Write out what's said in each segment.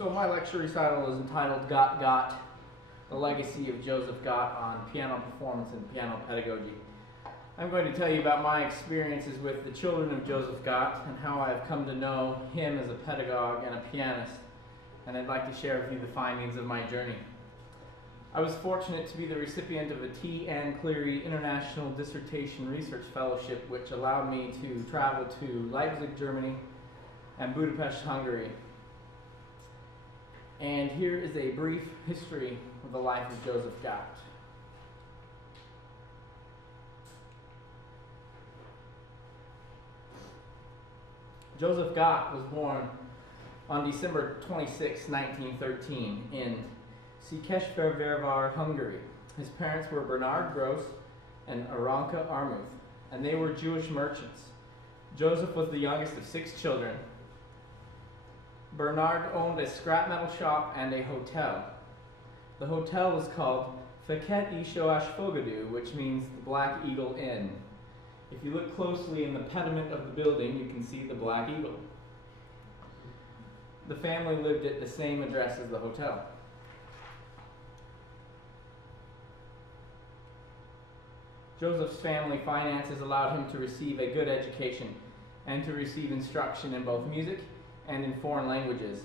So my lecture recital is entitled Gott Gott, the Legacy of Joseph Gott on Piano Performance and Piano Pedagogy. I'm going to tell you about my experiences with the children of Joseph Gott and how I've come to know him as a pedagogue and a pianist, and I'd like to share with you the findings of my journey. I was fortunate to be the recipient of a T. Ann Cleary International Dissertation Research Fellowship, which allowed me to travel to Leipzig, Germany, and Budapest, Hungary. And here is a brief history of the life of Joseph Gott. Joseph Gott was born on December 26, 1913 in Székesfehérvár, Hungary. His parents were Bernard Gross and Aranka Armuth, and they were Jewish merchants. Joseph was the youngest of 6 children. Bernard owned a scrap metal shop and a hotel. The hotel was called Fekete Isoás Fogadó, which means the Black Eagle Inn. If you look closely in the pediment of the building, you can see the Black Eagle. The family lived at the same address as the hotel. Joseph's family finances allowed him to receive a good education and to receive instruction in both music and in foreign languages.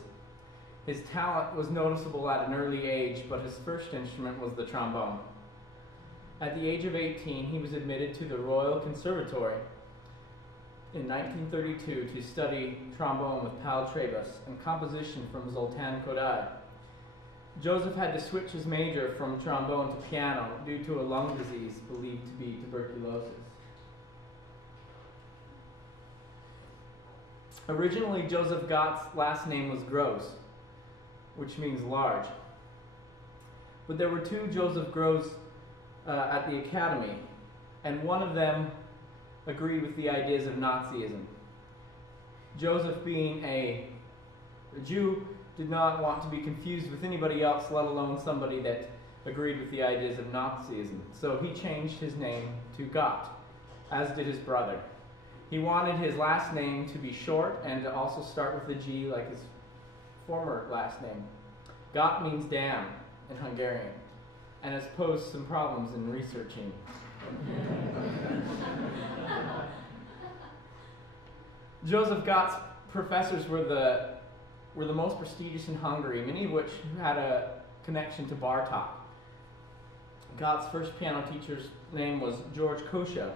His talent was noticeable at an early age, but his first instrument was the trombone. At the age of 18, he was admitted to the Royal Conservatory in 1932 to study trombone with Pál Trébus and composition from Zoltán Kodály. Joseph had to switch his major from trombone to piano due to a lung disease believed to be tuberculosis. Originally, Joseph Gott's last name was Gross, which means large. But there were 2 Joseph Gross at the academy, and one of them agreed with the ideas of Nazism. Joseph, being a Jew, did not want to be confused with anybody else, let alone somebody that agreed with the ideas of Nazism. So he changed his name to Gott, as did his brother. He wanted his last name to be short and to also start with a G like his former last name. Gott means dam in Hungarian, and has posed some problems in researching. Joseph Gott's professors were the most prestigious in Hungary, many of which had a connection to Bartók. Gott's first piano teacher's name was George Kosha.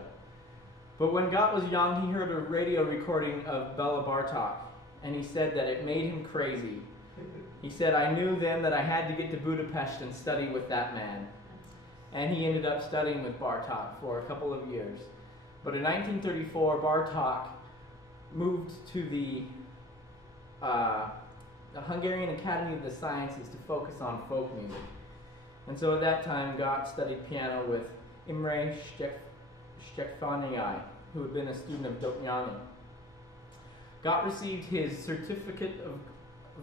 But when Gott was young, he heard a radio recording of Béla Bartók, and he said that it made him crazy. He said, "I knew then that I had to get to Budapest and study with that man." And he ended up studying with Bartók for a couple of years. But in 1934, Bartók moved to the Hungarian Academy of the Sciences to focus on folk music. And so at that time, Gott studied piano with Imre Stefanyi, who had been a student of Dohnányi. Gott received his certificate of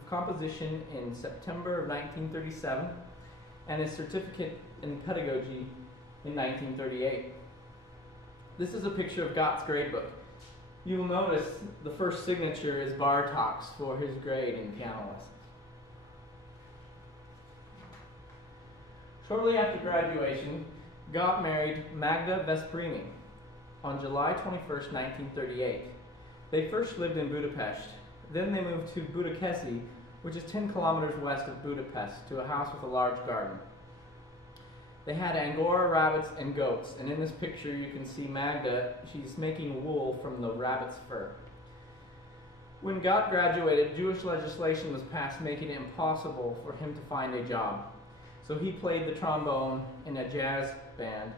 composition in September of 1937 and his certificate in pedagogy in 1938. This is a picture of Gott's gradebook. You'll notice the first signature is Bartók's for his grade in piano lessons. Shortly after graduation, Gott married Magda Veszprémy on July 21st, 1938. They first lived in Budapest. Then they moved to Budakeszi, which is 10 kilometers west of Budapest, to a house with a large garden. They had Angora rabbits and goats, and in this picture you can see Magda. She's making wool from the rabbit's fur. When Gott graduated, Jewish legislation was passed making it impossible for him to find a job. So he played the trombone in a jazz band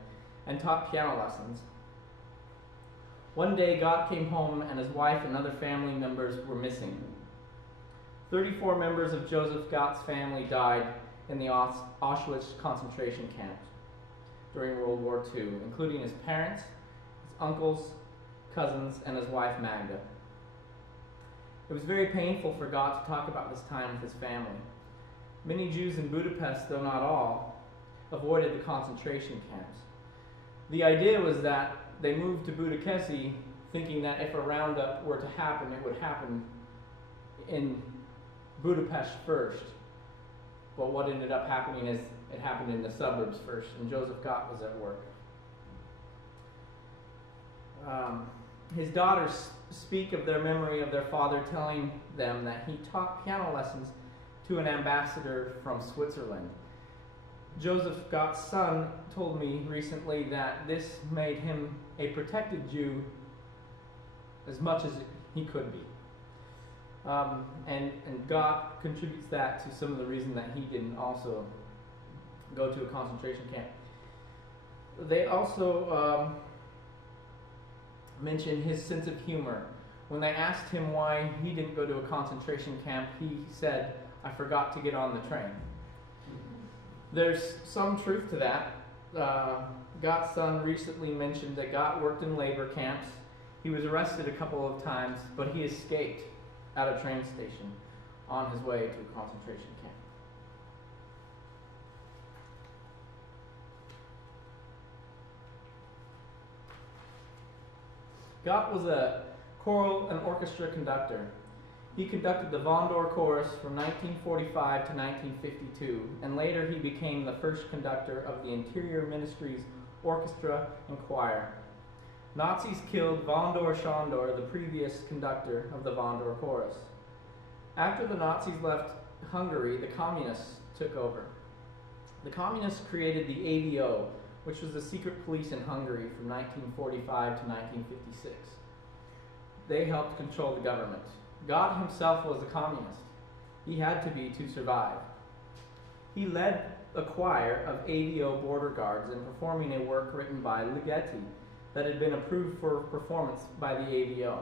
and taught piano lessons. One day, Gott came home and his wife and other family members were missing. 34 members of Joseph Gott's family died in the Auschwitz concentration camp during World War II, including his parents, his uncles, cousins, and his wife Magda. It was very painful for Gott to talk about this time with his family. Many Jews in Budapest, though not all, avoided the concentration camps. The idea was that they moved to Budakeszi thinking that if a roundup were to happen, it would happen in Budapest first, but what ended up happening is it happened in the suburbs first, and Joseph Gott was at work. His daughters speak of their memory of their father telling them that he taught piano lessons to an ambassador from Switzerland. Joseph Gott's son told me recently that this made him a protected Jew as much as he could be. And Gott contributes that to some of the reason that he didn't also go to a concentration camp. They also mention his sense of humor. When they asked him why he didn't go to a concentration camp, he said, "I forgot to get on the train." There's some truth to that. Gott's son recently mentioned that Gott worked in labor camps. He was arrested a couple of times, but he escaped at a train station on his way to a concentration camp. Gott was a choral and orchestra conductor. He conducted the Vondor Chorus from 1945 to 1952, and later he became the first conductor of the Interior Ministry's orchestra and choir. Nazis killed Vondor Sándor, the previous conductor of the Vondor Chorus. After the Nazis left Hungary, the communists took over. The communists created the AVO, which was the secret police in Hungary from 1945 to 1956. They helped control the government. Gott himself was a communist. He had to be to survive. He led a choir of AVO border guards in performing a work written by Ligeti that had been approved for performance by the AVO.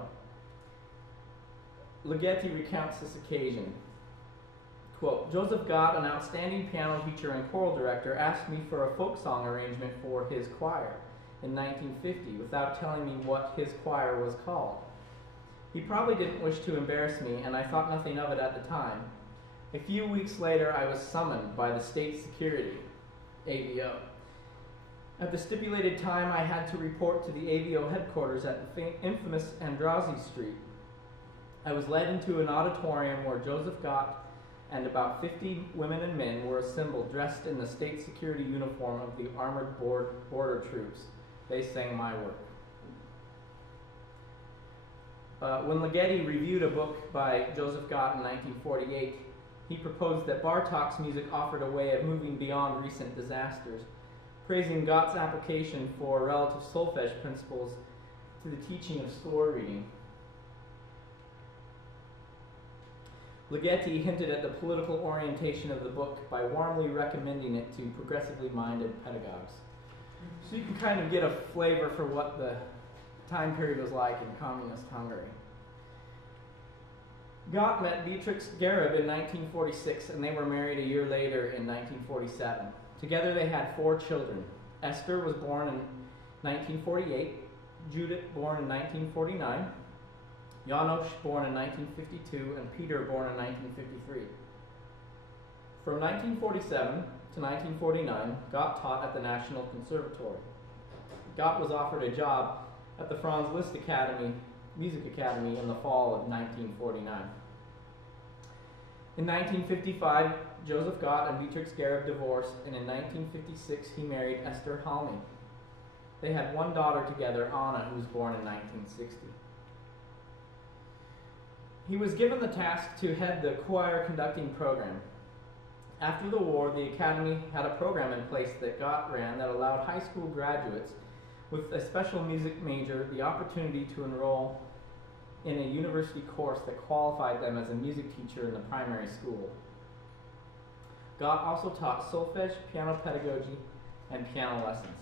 Ligeti recounts this occasion. Quote, "Joseph Gott, an outstanding piano teacher and choral director, asked me for a folk song arrangement for his choir in 1950 without telling me what his choir was called. He probably didn't wish to embarrass me, and I thought nothing of it at the time. A few weeks later, I was summoned by the State Security, AVO. At the stipulated time, I had to report to the AVO headquarters at the infamous Andrassy Street. I was led into an auditorium where Joseph Gott and about 50 women and men were assembled, dressed in the state security uniform of the armored border troops. They sang my work." When Ligeti reviewed a book by Joseph Gott in 1948, he proposed that Bartók's music offered a way of moving beyond recent disasters, praising Gott's application for relative solfege principles to the teaching of score reading. Ligeti hinted at the political orientation of the book by warmly recommending it to progressively minded pedagogues. So you can kind of get a flavor for what the time period was like in communist Hungary. Gott met Beatrix Garib in 1946, and they were married a year later in 1947. Together they had 4 children. Esther was born in 1948, Judith born in 1949, János born in 1952, and Peter born in 1953. From 1947 to 1949, Gott taught at the National Conservatory. Gott was offered a job at the Franz Liszt Music Academy in the fall of 1949. In 1955, Joseph Gott and Beatrix Garib divorced, and in 1956 he married Esther Halmy. They had 1 daughter together, Anna, who was born in 1960. He was given the task to head the choir conducting program. After the war, the Academy had a program in place that Gott ran that allowed high school graduates with a special music major the opportunity to enroll in a university course that qualified them as a music teacher in the primary school. Gott also taught solfege, piano pedagogy, and piano lessons.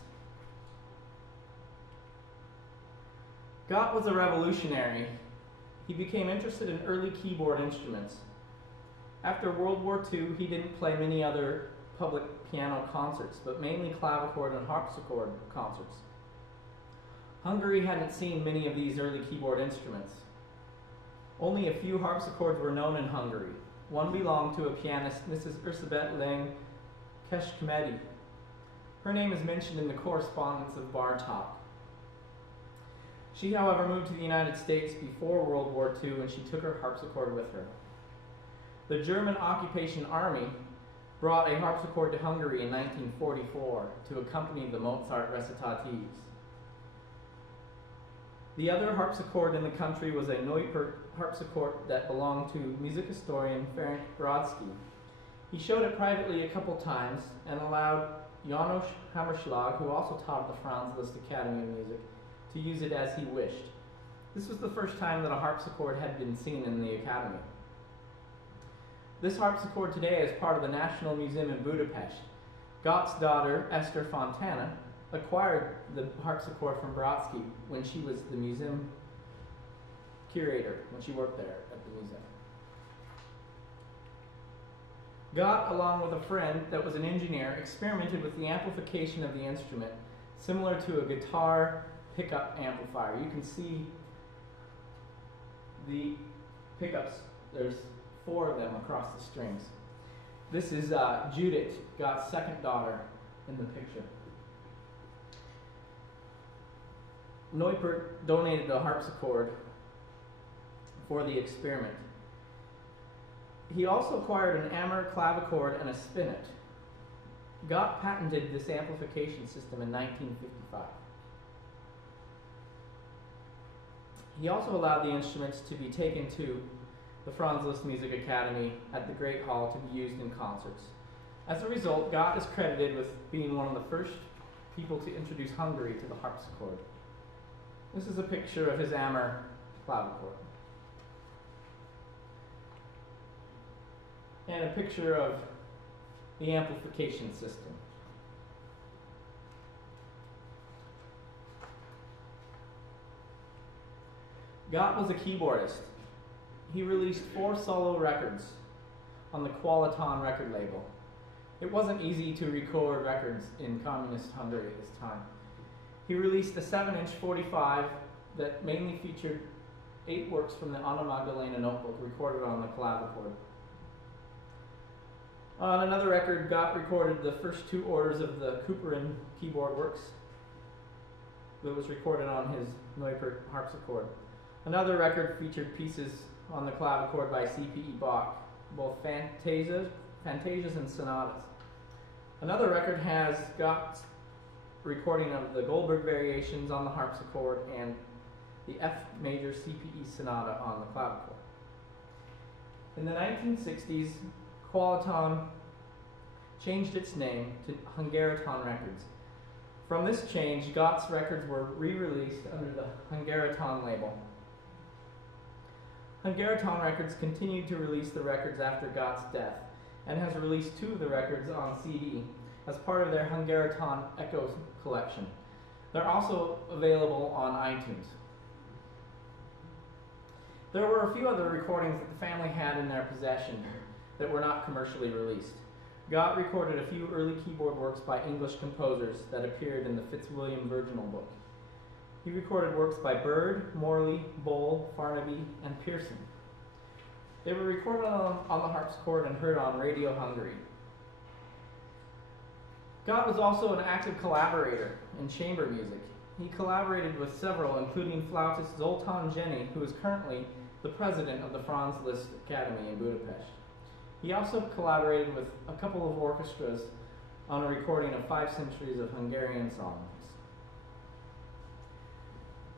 Gott was a revolutionary. He became interested in early keyboard instruments. After World War II, he didn't play many other public piano concerts, but mainly clavichord and harpsichord concerts. Hungary hadn't seen many of these early keyboard instruments. Only a few harpsichords were known in Hungary. One belonged to a pianist, Mrs. Erzsébet Lang Kecskemety. Her name is mentioned in the correspondence of Bartók. She, however, moved to the United States before World War II, and she took her harpsichord with her. The German occupation army brought a harpsichord to Hungary in 1944 to accompany the Mozart recitatives. The other harpsichord in the country was a Neupert harpsichord that belonged to music historian Ferenc Brodsky. He showed it privately a couple times and allowed János Hammerschlag, who also taught at the Franz Liszt Academy of Music, to use it as he wished. This was the first time that a harpsichord had been seen in the Academy. This harpsichord today is part of the National Museum in Budapest. Gott's daughter, Esther Fontana, acquired the harpsichord from Brodsky when she was the museum curator, when she worked there at the museum. Gott, along with a friend that was an engineer, experimented with the amplification of the instrument, similar to a guitar pickup amplifier. You can see the pickups. There's 4 of them across the strings. This is Judith, Gott's second daughter, in the picture. Neupert donated a harpsichord for the experiment. He also acquired an Ammer clavichord and a spinet. Gott patented this amplification system in 1955. He also allowed the instruments to be taken to the Franz Liszt Music Academy at the Great Hall to be used in concerts. As a result, Gott is credited with being one of the first people to introduce Hungary to the harpsichord. This is a picture of his Ammer clavichord. And a picture of the amplification system. Gott was a keyboardist. He released 4 solo records on the Qualiton record label. It wasn't easy to record records in communist Hungary at this time. He released a 7-inch 45 that mainly featured 8 works from the Anna Magdalena notebook recorded on the clavichord. On another record, Gott recorded the first 2 orders of the Couperin keyboard works that was recorded on his Neupert harpsichord. Another record featured pieces on the clavichord by C.P.E. Bach, both fantasias and sonatas. Another record has Gott's recording of the Goldberg variations on the harpsichord and the F major C.P.E. sonata on the clavichord. In the 1960s, Qualiton changed its name to Hungariton Records. From this change, Gott's records were re-released under the Hungariton label. Hungariton Records continued to release the records after Gott's death and has released 2 of the records on CD as part of their Hungariton Echoes collection. They're also available on iTunes. There were a few other recordings that the family had in their possession that were not commercially released. Gott recorded a few early keyboard works by English composers that appeared in the Fitzwilliam Virginal book. He recorded works by Bird, Morley, Boll, Farnaby, and Pearson. They were recorded on the harpsichord and heard on Radio Hungary. Gott was also an active collaborator in chamber music. He collaborated with several, including flautist Zoltán Jenny, who is currently the president of the Franz Liszt Academy in Budapest. He also collaborated with a couple of orchestras on a recording of 5 centuries of Hungarian songs.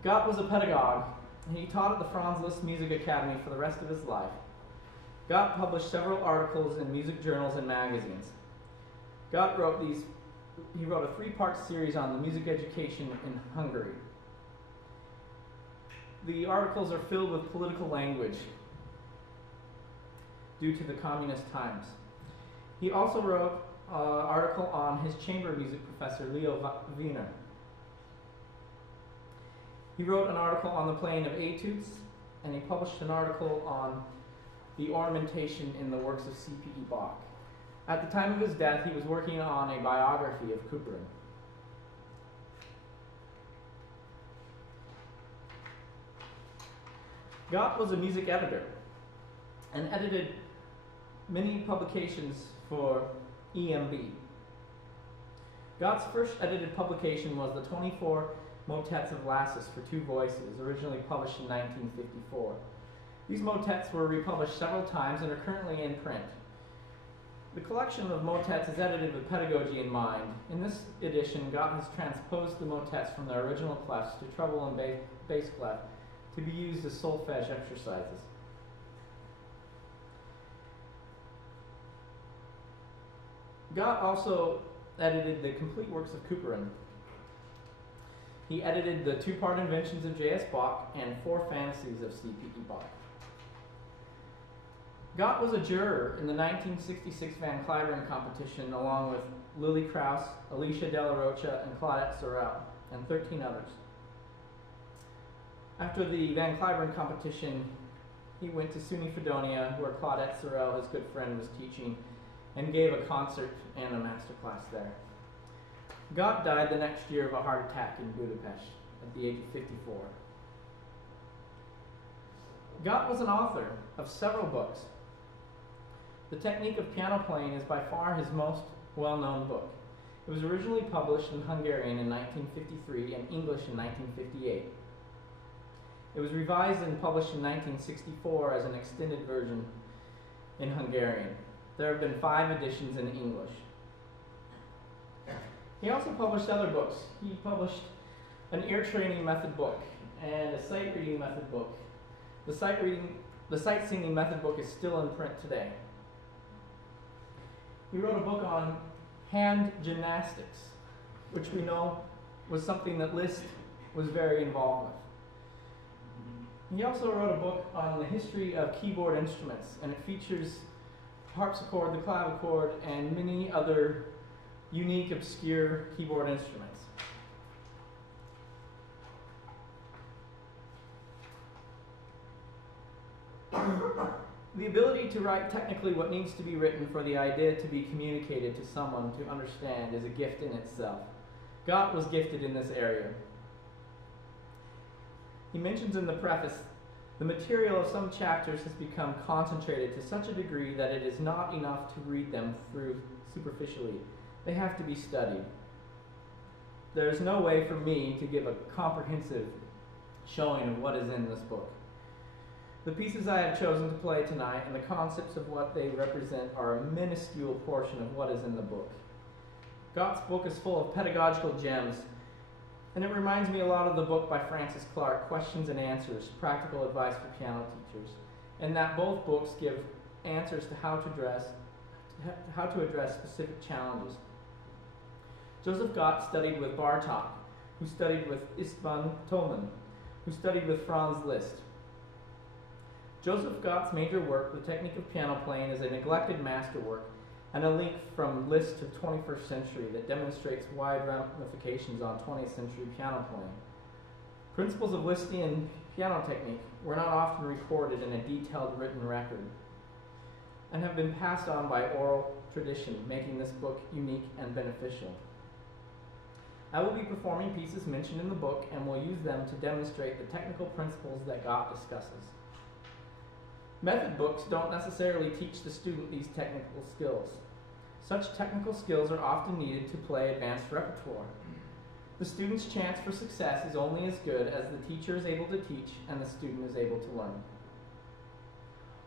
Gott was a pedagogue, and he taught at the Franz Liszt Music Academy for the rest of his life. Gott published several articles in music journals and magazines. Gott wrote a 3-part series on the music education in Hungary. The articles are filled with political language due to the communist times. He also wrote an article on his chamber music professor, Leo Wiener. He wrote an article on the playing of etudes, and he published an article on the ornamentation in the works of C.P.E. Bach. At the time of his death, he was working on a biography of Couperin. Gott was a music editor and edited many publications for EMB. Gott's first edited publication was the 24 Motets of Lassus for 2 voices, originally published in 1954. These motets were republished several times and are currently in print. The collection of motets is edited with pedagogy in mind. In this edition, Gott has transposed the motets from their original clefs to treble and bass clef to be used as solfege exercises. Gott also edited the complete works of Couperin. He edited the 2-part Inventions of J.S. Bach and 4 Fantasies of C.P.E. Bach. Gott was a juror in the 1966 Van Cliburn competition along with Lily Krauss, Alicia De La Rocha, and Claudette Sorel, and 13 others. After the Van Cliburn competition, he went to SUNY Fredonia, where Claudette Sorel, his good friend, was teaching, and gave a concert and a master class there. Gott died the next year of a heart attack in Budapest at the age of 54. Gott was an author of several books. The Technique of Piano Playing is by far his most well-known book. It was originally published in Hungarian in 1953 and English in 1958. It was revised and published in 1964 as an extended version in Hungarian. There have been 5 editions in English. He also published other books. He published an ear training method book and a sight reading method book. The sight singing method book is still in print today. He wrote a book on hand gymnastics, which we know was something that Liszt was very involved with. He also wrote a book on the history of keyboard instruments, and it features harpsichord, the clavichord, and many other unique, obscure keyboard instruments. The ability to write technically what needs to be written for the idea to be communicated to someone to understand is a gift in itself. Gott was gifted in this area. He mentions in the preface, the material of some chapters has become concentrated to such a degree that it is not enough to read them through superficially. They have to be studied. There is no way for me to give a comprehensive showing of what is in this book. The pieces I have chosen to play tonight and the concepts of what they represent are a minuscule portion of what is in the book. Gott's book is full of pedagogical gems, and it reminds me a lot of the book by Francis Clark, Questions and Answers, Practical Advice for Piano Teachers, and that both books give answers to how to address specific challenges. Joseph Gott studied with Bartók, who studied with István Tolman, who studied with Franz Liszt. Joseph Gott's major work, The Technique of Piano Playing, is a neglected masterwork and a link from Liszt to the 21st century that demonstrates wide ramifications on 20th century piano playing. Principles of Lisztian piano technique were not often recorded in a detailed written record and have been passed on by oral tradition, making this book unique and beneficial. I will be performing pieces mentioned in the book and will use them to demonstrate the technical principles that Gott discusses. Method books don't necessarily teach the student these technical skills. Such technical skills are often needed to play advanced repertoire. The student's chance for success is only as good as the teacher is able to teach and the student is able to learn.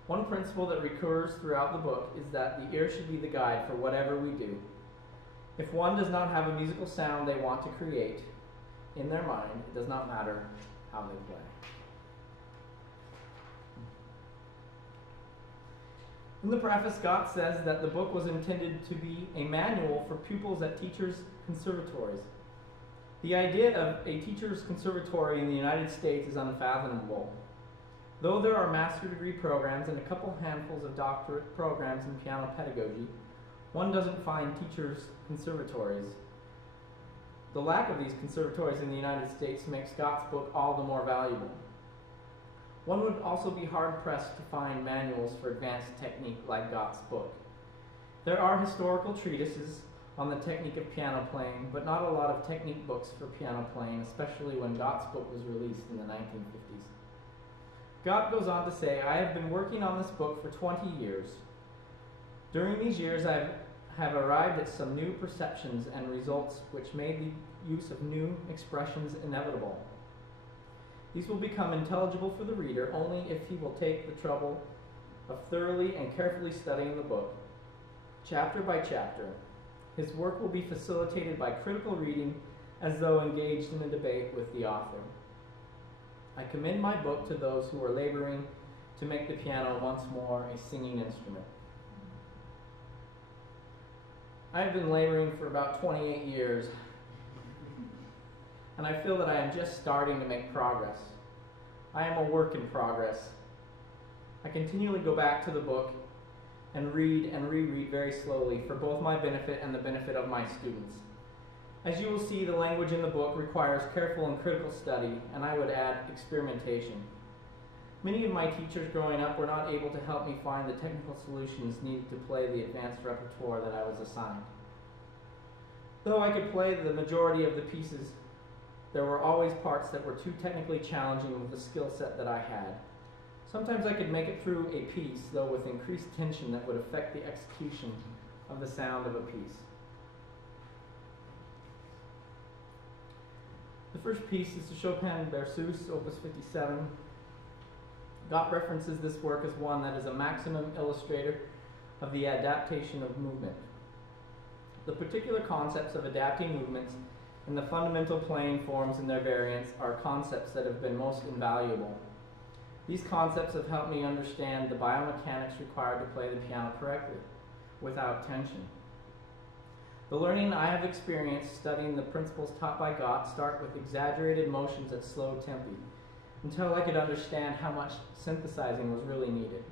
One principle that recurs throughout the book is that the ear should be the guide for whatever we do. If one does not have a musical sound they want to create in their mind, it does not matter how they play. In the preface, Gott says that the book was intended to be a manual for pupils at teachers' conservatories. The idea of a teacher's conservatory in the United States is unfathomable. Though there are master's degree programs and a couple handfuls of doctorate programs in piano pedagogy, one doesn't find teachers' conservatories. The lack of these conservatories in the United States makes Gott's book all the more valuable. One would also be hard-pressed to find manuals for advanced technique like Gott's book. There are historical treatises on the technique of piano playing, but not a lot of technique books for piano playing, especially when Gott's book was released in the 1950s. Gott goes on to say, I have been working on this book for 20 years. During these years, I have arrived at some new perceptions and results which made the use of new expressions inevitable. These will become intelligible for the reader only if he will take the trouble of thoroughly and carefully studying the book, chapter by chapter. His work will be facilitated by critical reading as though engaged in a debate with the author. I commend my book to those who are laboring to make the piano once more a singing instrument. I have been laboring for about 28 years, and I feel that I am just starting to make progress. I am a work in progress. I continually go back to the book and read and reread very slowly for both my benefit and the benefit of my students. As you will see, the language in the book requires careful and critical study, and I would add experimentation. Many of my teachers growing up were not able to help me find the technical solutions needed to play the advanced repertoire that I was assigned. Though I could play the majority of the pieces, there were always parts that were too technically challenging with the skill set that I had. Sometimes I could make it through a piece, though with increased tension that would affect the execution of the sound of a piece. The first piece is the Chopin Berceuse, Opus 57. Gott references this work as one that is a maximum illustrator of the adaptation of movement. The particular concepts of adapting movements and the fundamental playing forms and their variants are concepts that have been most invaluable. These concepts have helped me understand the biomechanics required to play the piano correctly, without tension. The learning I have experienced studying the principles taught by Gott start with exaggerated motions at slow tempi, until I could understand how much synthesizing was really needed.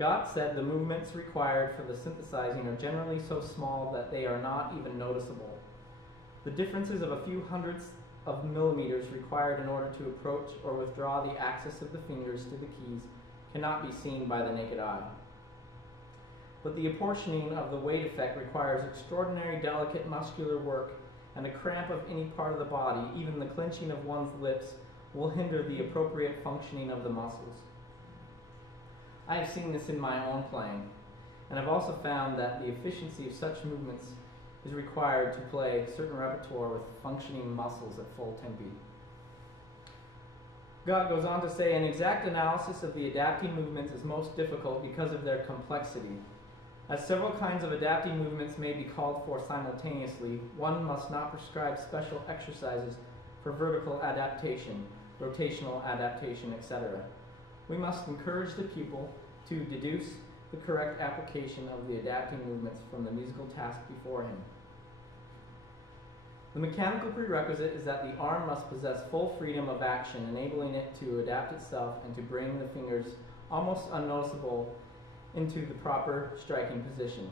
Gott said the movements required for the synthesizing are generally so small that they are not even noticeable. The differences of a few hundredths of millimeters required in order to approach or withdraw the axis of the fingers to the keys cannot be seen by the naked eye. But the apportioning of the weight effect requires extraordinary delicate muscular work, and a cramp of any part of the body, even the clenching of one's lips, will hinder the appropriate functioning of the muscles. I have seen this in my own playing, and have also found that the efficiency of such movements is required to play certain repertoire with functioning muscles at full tempi. Gott goes on to say, an exact analysis of the adapting movements is most difficult because of their complexity. As several kinds of adapting movements may be called for simultaneously, one must not prescribe special exercises for vertical adaptation, rotational adaptation, etc. We must encourage the pupil to deduce the correct application of the adapting movements from the musical task before him. The mechanical prerequisite is that the arm must possess full freedom of action, enabling it to adapt itself and to bring the fingers almost unnoticeable into the proper striking position.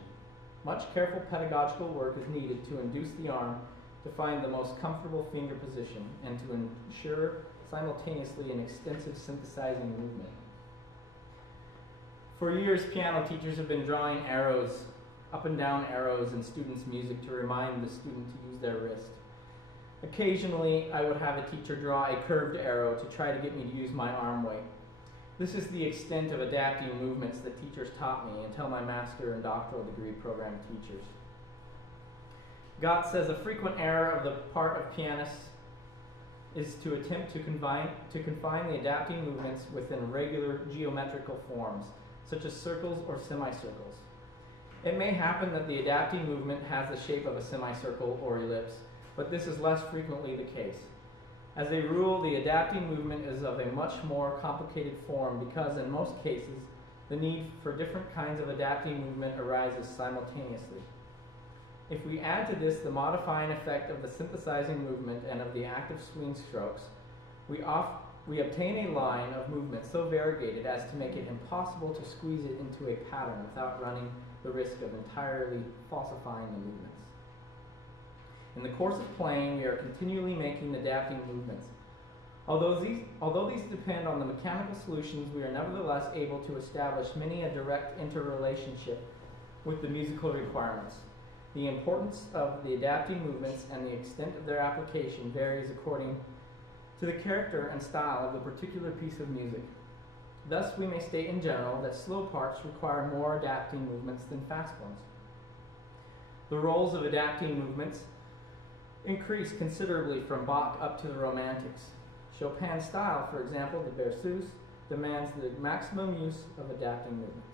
Much careful pedagogical work is needed to induce the arm to find the most comfortable finger position and to ensure simultaneously an extensive synthesizing movement. For years, piano teachers have been drawing arrows, up and down arrows in students' music to remind the student to use their wrist. Occasionally, I would have a teacher draw a curved arrow to try to get me to use my arm weight. This is the extent of adapting movements that teachers taught me until my master and doctoral degree program teachers. Gott says a frequent error of the part of pianists is to attempt to confine the adapting movements within regular geometrical forms, such as circles or semicircles. It may happen that the adapting movement has the shape of a semicircle or ellipse, but this is less frequently the case. As a rule, the adapting movement is of a much more complicated form because, in most cases, the need for different kinds of adapting movement arises simultaneously. If we add to this the modifying effect of the synthesizing movement and of the active swing strokes, we obtain a line of movement so variegated as to make it impossible to squeeze it into a pattern without running the risk of entirely falsifying the movements. In the course of playing, we are continually making adapting movements. Although these depend on the mechanical solutions, we are nevertheless able to establish many a direct interrelationship with the musical requirements. The importance of the adapting movements and the extent of their application varies according to the character and style of the particular piece of music. Thus, we may state in general that slow parts require more adapting movements than fast ones. The roles of adapting movements increased considerably from Bach up to the Romantics. Chopin's style, for example, the Berceuse, demands the maximum use of adapting movements.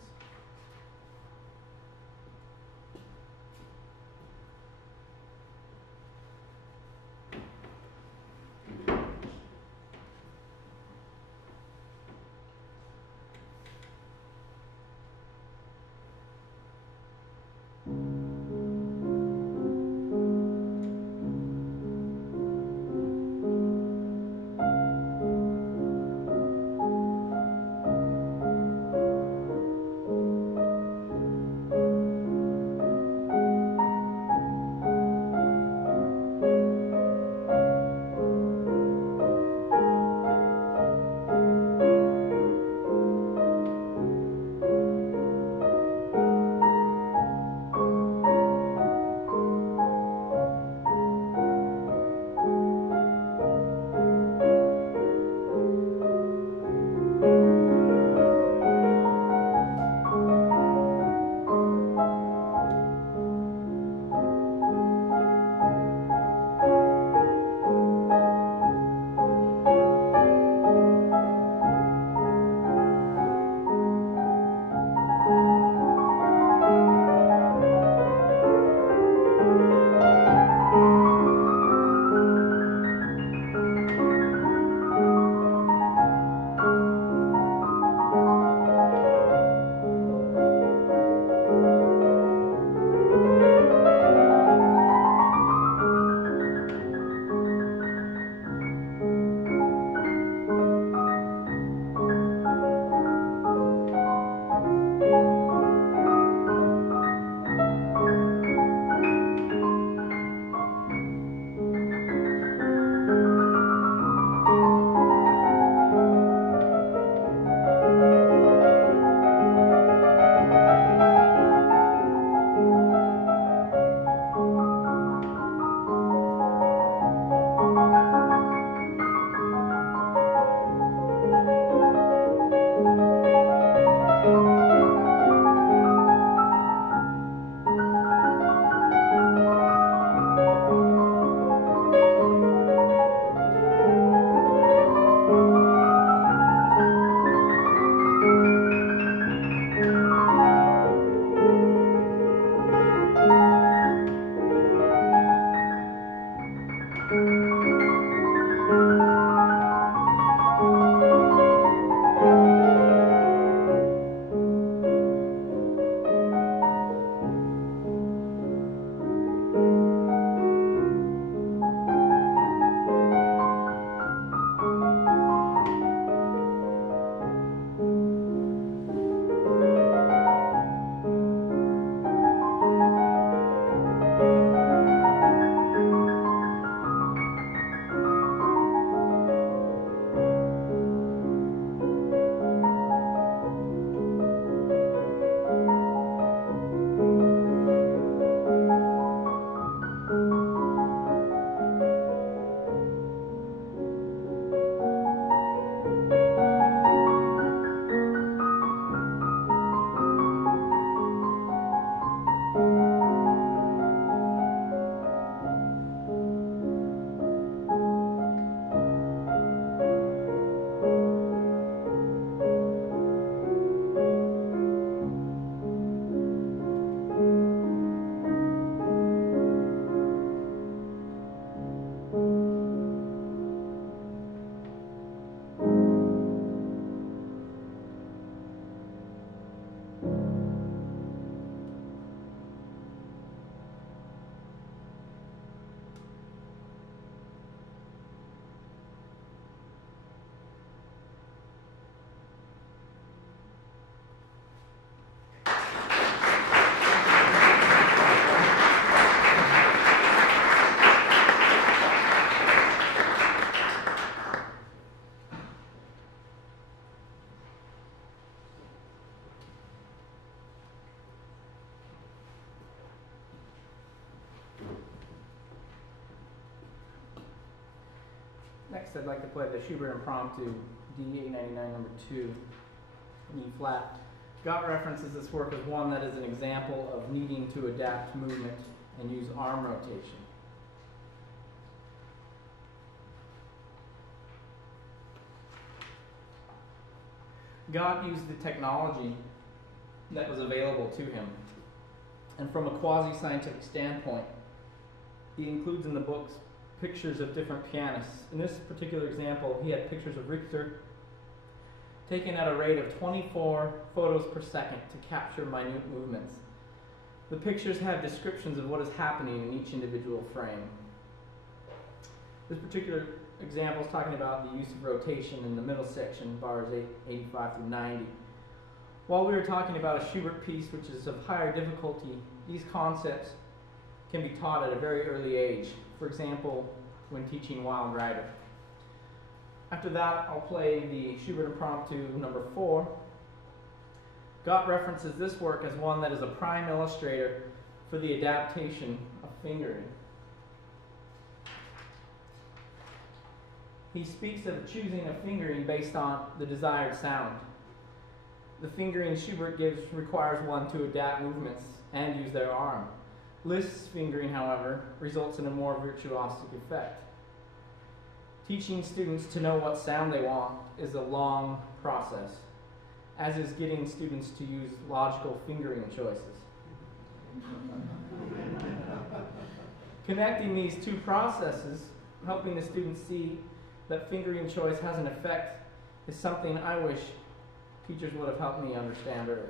Next, I'd like to play the Schubert Impromptu D899 number 2 in E flat. Gott references this work as one that is an example of needing to adapt movement and use arm rotation. God used the technology that was available to him. And from a quasi-scientific standpoint, he includes in the books pictures of different pianists. In this particular example, he had pictures of Richter taken at a rate of 24 photos per second to capture minute movements. The pictures have descriptions of what is happening in each individual frame. This particular example is talking about the use of rotation in the middle section, bars 85 through 90. While we were talking about a Schubert piece which is of higher difficulty, these concepts can be taught at a very early age. For example, when teaching Wild Rider. After that, I'll play the Schubert Impromptu number 4. Gott references this work as one that is a prime illustrator for the adaptation of fingering. He speaks of choosing a fingering based on the desired sound. The fingering Schubert gives requires one to adapt movements and use their arm. Liszt's fingering, however, results in a more virtuosic effect. Teaching students to know what sound they want is a long process, as is getting students to use logical fingering choices. Connecting these two processes, helping the students see that fingering choice has an effect, is something I wish teachers would have helped me understand earlier.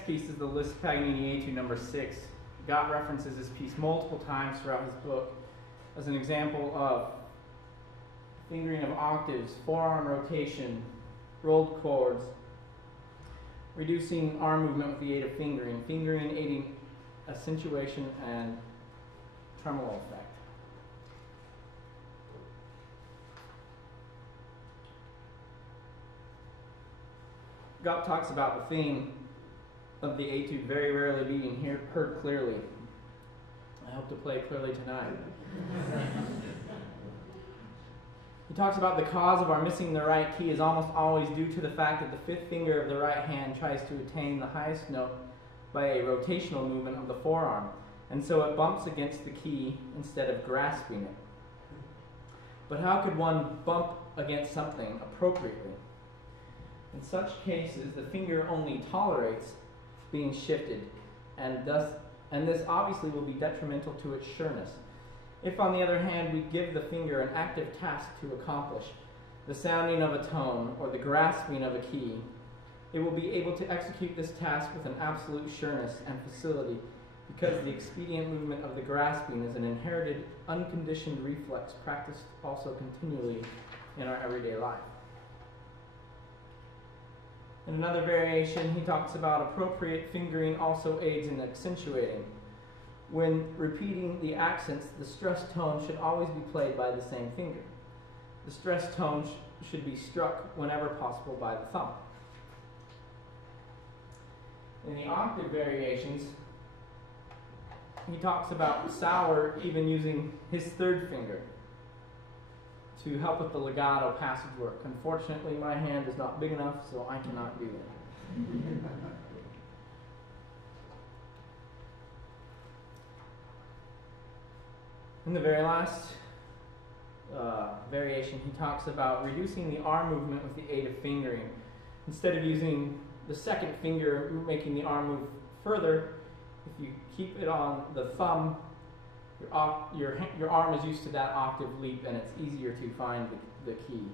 next piece is the Liszt Paganini Etude number 6. Gott references this piece multiple times throughout his book as an example of fingering of octaves, forearm rotation, rolled chords, reducing arm movement with the aid of fingering, fingering aiding accentuation and tremolo effect. Gott talks about the theme of the etude very rarely being heard clearly. I hope to play clearly tonight. He talks about the cause of our missing the right key is almost always due to the fact that the fifth finger of the right hand tries to attain the highest note by a rotational movement of the forearm, and so it bumps against the key instead of grasping it. But how could one bump against something appropriately? In such cases, the finger only tolerates being shifted, and this obviously will be detrimental to its sureness. If, on the other hand, we give the finger an active task to accomplish, the sounding of a tone or the grasping of a key, it will be able to execute this task with an absolute sureness and facility, because the expedient movement of the grasping is an inherited, unconditioned reflex practiced also continually in our everyday life. In another variation, he talks about appropriate fingering also aids in accentuating. When repeating the accents, the stressed tone should always be played by the same finger. The stressed tone should be struck whenever possible by the thumb. In the octave variations, he talks about Sauer even using his third finger to help with the legato passage work. Unfortunately, my hand is not big enough, so I cannot do that. In the very last variation, he talks about reducing the arm movement with the aid of fingering. Instead of using the second finger, making the arm move further, if you keep it on the thumb, your arm is used to that octave leap, and it's easier to find the key.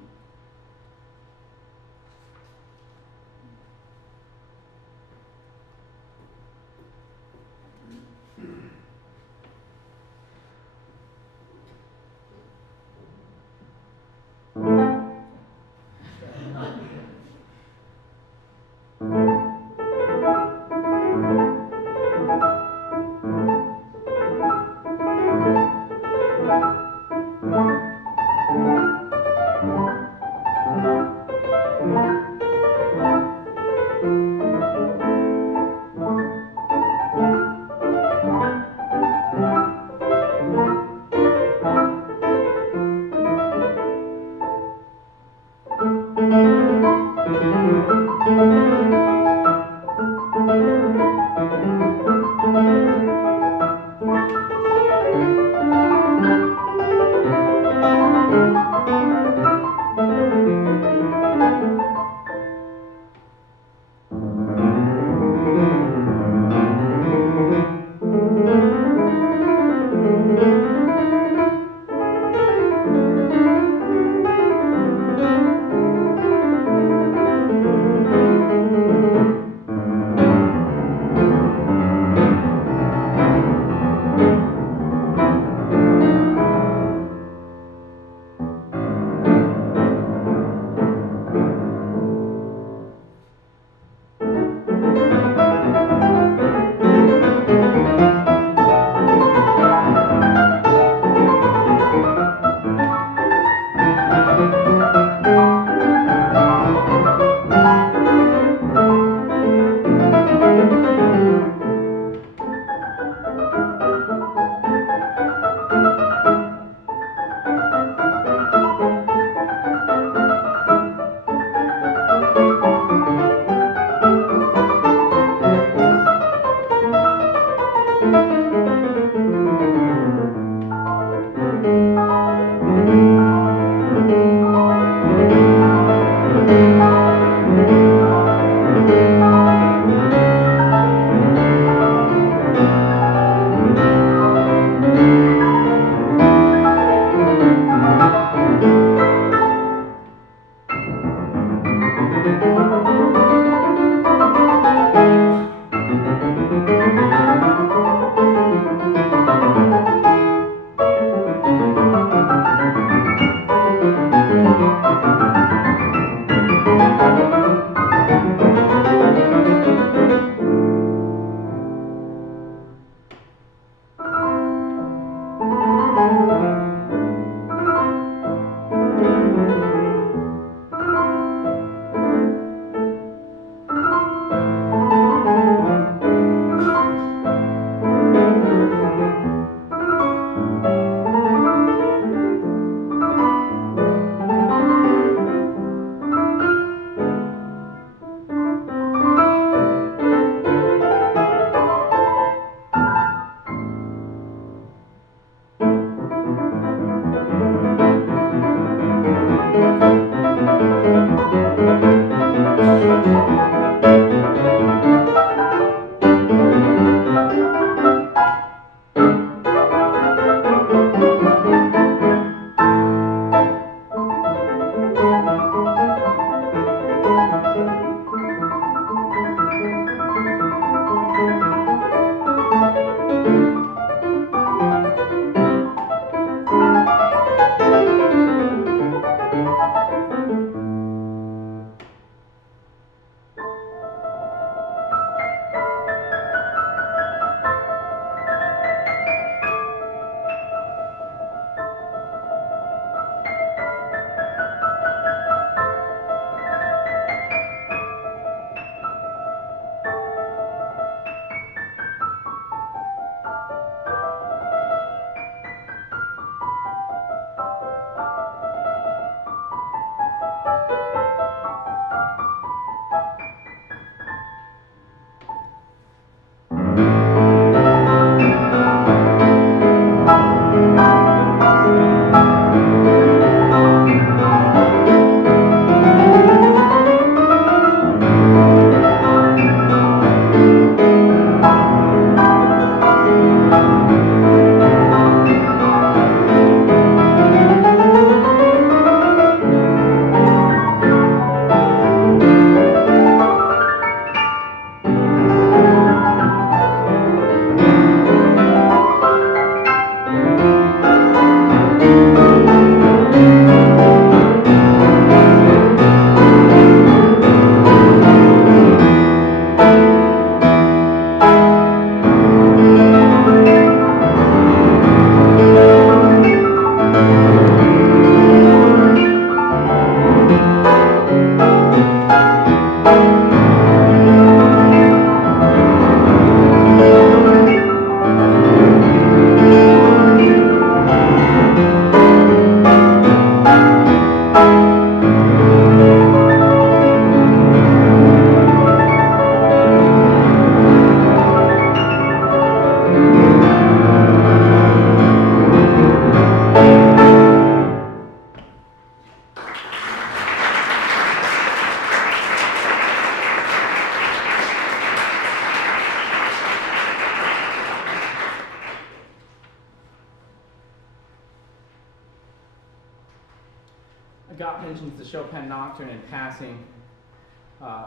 Gott mentions the Chopin Nocturne in passing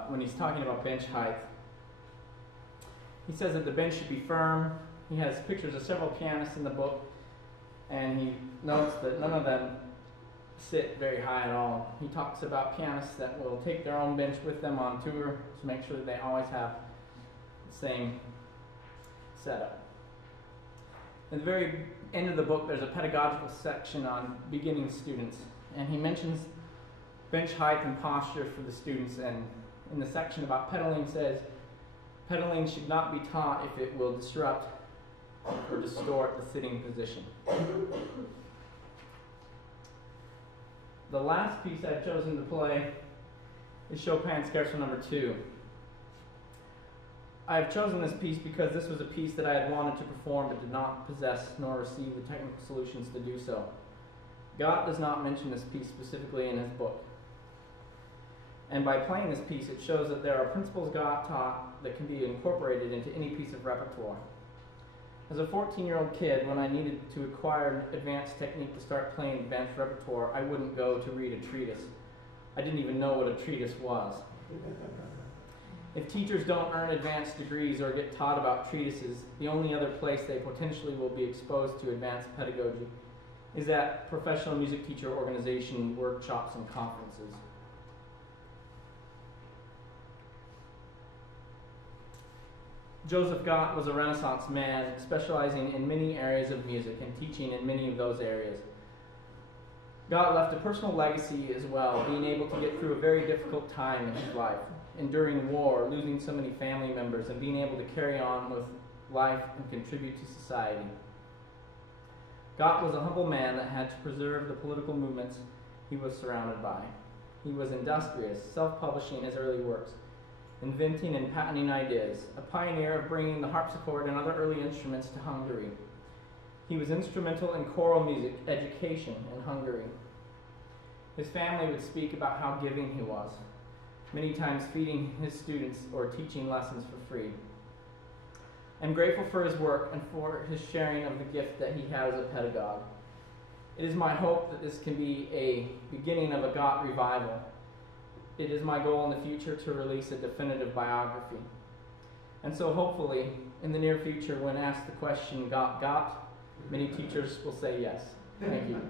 when he's talking about bench height. He says that the bench should be firm. He has pictures of several pianists in the book, and he notes that none of them sit very high at all. He talks about pianists that will take their own bench with them on tour to make sure that they always have the same setup. At the very end of the book, there's a pedagogical section on beginning students, and he mentions bench height and posture for the students, and in the section about pedaling says, pedaling should not be taught if it will disrupt or distort the sitting position. The last piece I've chosen to play is Chopin's Scherzo No. 2. I have chosen this piece because this was a piece that I had wanted to perform but did not possess nor receive the technical solutions to do so. Gott does not mention this piece specifically in his book. And by playing this piece, it shows that there are principles Gott taught that can be incorporated into any piece of repertoire. As a 14-year-old kid, when I needed to acquire advanced technique to start playing advanced repertoire, I wouldn't go to read a treatise. I didn't even know what a treatise was. If teachers don't earn advanced degrees or get taught about treatises, the only other place they potentially will be exposed to advanced pedagogy is at professional music teacher organization workshops and conferences. Joseph Gott was a Renaissance man, specializing in many areas of music and teaching in many of those areas. Gott left a personal legacy as well, being able to get through a very difficult time in his life, enduring war, losing so many family members, and being able to carry on with life and contribute to society. Gott was a humble man that had to preserve the political movements he was surrounded by. He was industrious, self-publishing his early works, inventing and patenting ideas, a pioneer of bringing the harpsichord and other early instruments to Hungary. He was instrumental in choral music education in Hungary. His family would speak about how giving he was, many times feeding his students or teaching lessons for free. I'm grateful for his work and for his sharing of the gift that he had as a pedagogue. It is my hope that this can be a beginning of a Gott revival. It is my goal in the future to release a definitive biography. And so hopefully, in the near future, when asked the question, Gott, many teachers will say yes. Thank you.